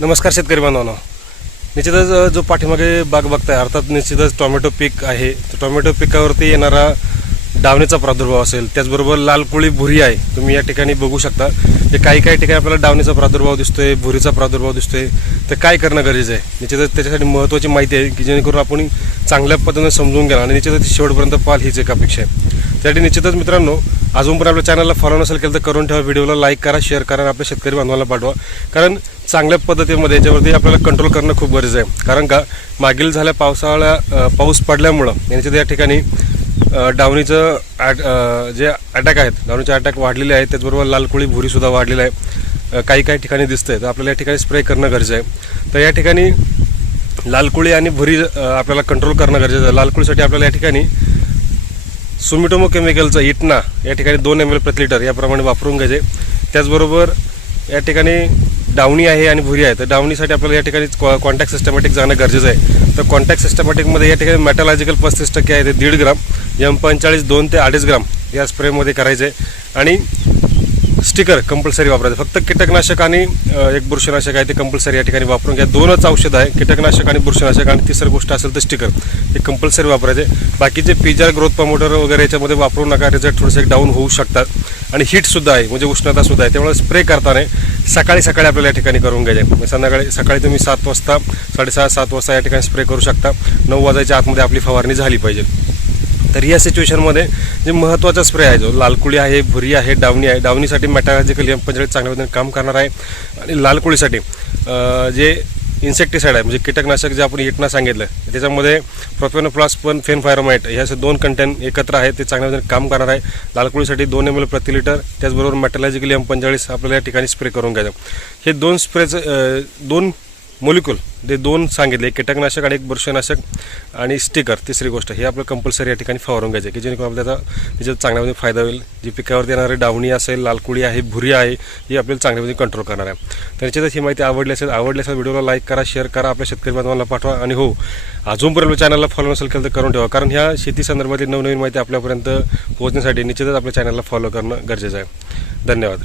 नमस्कार शेतकरी बांधवांनो. निश्चितच जो पाठीमागे बाग बघताय अर्थात निश्चितच टोमॅटो पीक आहे. तर टोमॅटो पिकावरती येणारा डावणीचा प्रादुर्भाव असेल त्याचबरोबर लाल कोळी भुरी आहे तुम्ही या ठिकाणी बघू शकता. जे काही काही ठिकाणी आपल्याला डावणीचा प्रादुर्भाव दिसतोय भुरीचा प्रादुर्भाव दिसतोय तर काय करणं गरजेचं आहे? निश्चितच त्याच्यासाठी महत्त्वाची माहिती आहे की जेणेकरून आपण चांगल्या पद्धतीने समजून घ्या आणि निश्चितच शेवटपर्यंत पाल हीच एक अपेक्षा आहे. त्यासाठी निश्चितच मित्रांनो अजून पण आपल्या चॅनलला फॉलो नसेल केलं तर करून ठेवा व्हिडिओला लाईक करा शेअर करा आणि आपल्या शेतकरी बांधवांना पाठवा. कारण चांगल्या पद्धतीमध्ये याच्यावरती आपल्याला कंट्रोल करणं खूप गरजेचं आहे. कारण का मागील झाल्या पावसाळ्या पाऊस पडल्यामुळं यांच्या या ठिकाणी डावणीचं ॲट जे अटॅक आहेत डावणीचे अटॅक वाढलेले आहेत त्याचबरोबर लालकोळी भुरीसुद्धा वाढलेली आहे. काही काही ठिकाणी दिसतंय तर आपल्याला या ठिकाणी स्प्रे करणं गरजेचं आहे. तर या ठिकाणी लालकोळी आणि भुरी आपल्याला कंट्रोल करणं गरजेचं आहे. लालकोळीसाठी आपल्याला या ठिकाणी सुमिटोमो केमिकलचं इटना या ठिकाणी दोन एम एल प्रति लिटर याप्रमाणे वापरून घ्यायचे. त्याचबरोबर या ठिकाणी डावणी आहे आणि भुरी आहे. तर डावणीसाठी आपल्याला या ठिकाणी कॉन्टॅक्ट सिस्टमॅटिक जाणं गरजेचं आहे. तर कॉन्टॅक्ट सिस्टमॅटिकमध्ये या ठिकाणी मॅटॉलॉजिकल पस्तीस टक्के आहे ते दीड ग्राम एम पंचेचाळीस दोन ते अडीच ग्राम या स्प्रेमध्ये करायचं. आहे आणि स्टिकर कंपल्सरी वापरायचं. फक्त कीटकनाशक आणि एक बुरशीनाशक आहे ते कंपल्सरी या ठिकाणी वापरून घ्या. दोनच औषध आहे कीटकनाशक आणि बुरशीनाशक आणि तिसरी गोष्ट असेल तर स्टिकर हे कंपल्सरी वापरायचे. बाकीचे पिजार ग्रोथ प्रमोटर वगैरे याच्यामध्ये वापरू नका. रिझल्ट थोडेसे डाऊन होऊ शकतात. आणि हीटसुद्धा आहे म्हणजे उष्णतासुद्धा आहे. त्यामुळे स्प्रे करताना सकाळी सकाळी आपल्याला या ठिकाणी करून घ्यायचे. म्हणजे संध्याकाळी सकाळी तुम्ही सात वाजता साडेसहा सात वाजता या ठिकाणी स्प्रे करू शकता. नऊ वाजायच्या आतमध्ये आपली फवारणी झाली पाहिजे. तर या सिच्युएशनमध्ये जे महत्त्वाचा स्प्रे आहे जो लालकुळी आहे भुरी आहे डावणी आहे डावणीसाठी मॅटालॉजिकल एम चांगल्या पद्धतीने काम करणार आहे. आणि लालकुळीसाठी जे इन्सेक्टिसाईड आहे म्हणजे कीटकनाशक जे आपण इटना सांगितलं त्याच्यामध्ये प्रोपेनोप्लास पण फेनफायरोमाइट हे असे दोन कंटेंट एकत्र आहेत ते चांगल्या पद्धतीने काम करणार आहे. लालकुळीसाठी दोन एम एल प्रति लिटर त्याचबरोबर मॅटलॉजिकली एम पंचेचाळीस आपल्याला या ठिकाणी स्प्रे करून घ्यायचं. हे दोन स्प्रेचं दोन मोलिक्युल. ते दोन सांगितले एक कीटकनाशक आणि एक बुरशनाशक आणि स्टिकर तिसरी गोष्ट. हे आपलं कंपल्सरी या ठिकाणी फवारून घ्यायचे की जेणेकरून आपल्याला त्याचा त्याच्यात चांगल्यामध्ये फायदा होईल. जी पिकावरती येणारी डावणी असेल लालकुळी आहे भुरी आहे ही आपल्याला चांगल्यामध्ये कंट्रोल करणार आहे. तर याच्यातच ही माहिती आवडली असेल आवडली असेल व्हिडिओला लाईक करा शेअर करा आपल्या शेतकरी बांधवांना पाठवा. आणि हो अजूनपर्यंत चॅनलला फॉलो नसेल केलं तर करून ठेवा कारण ह्या शेती संदर्भातील नवनवीन माहिती आपल्यापर्यंत पोहोचण्यासाठी निश्चितच आपल्या चॅनलला फॉलो करणं गरजेचं आहे. धन्यवाद.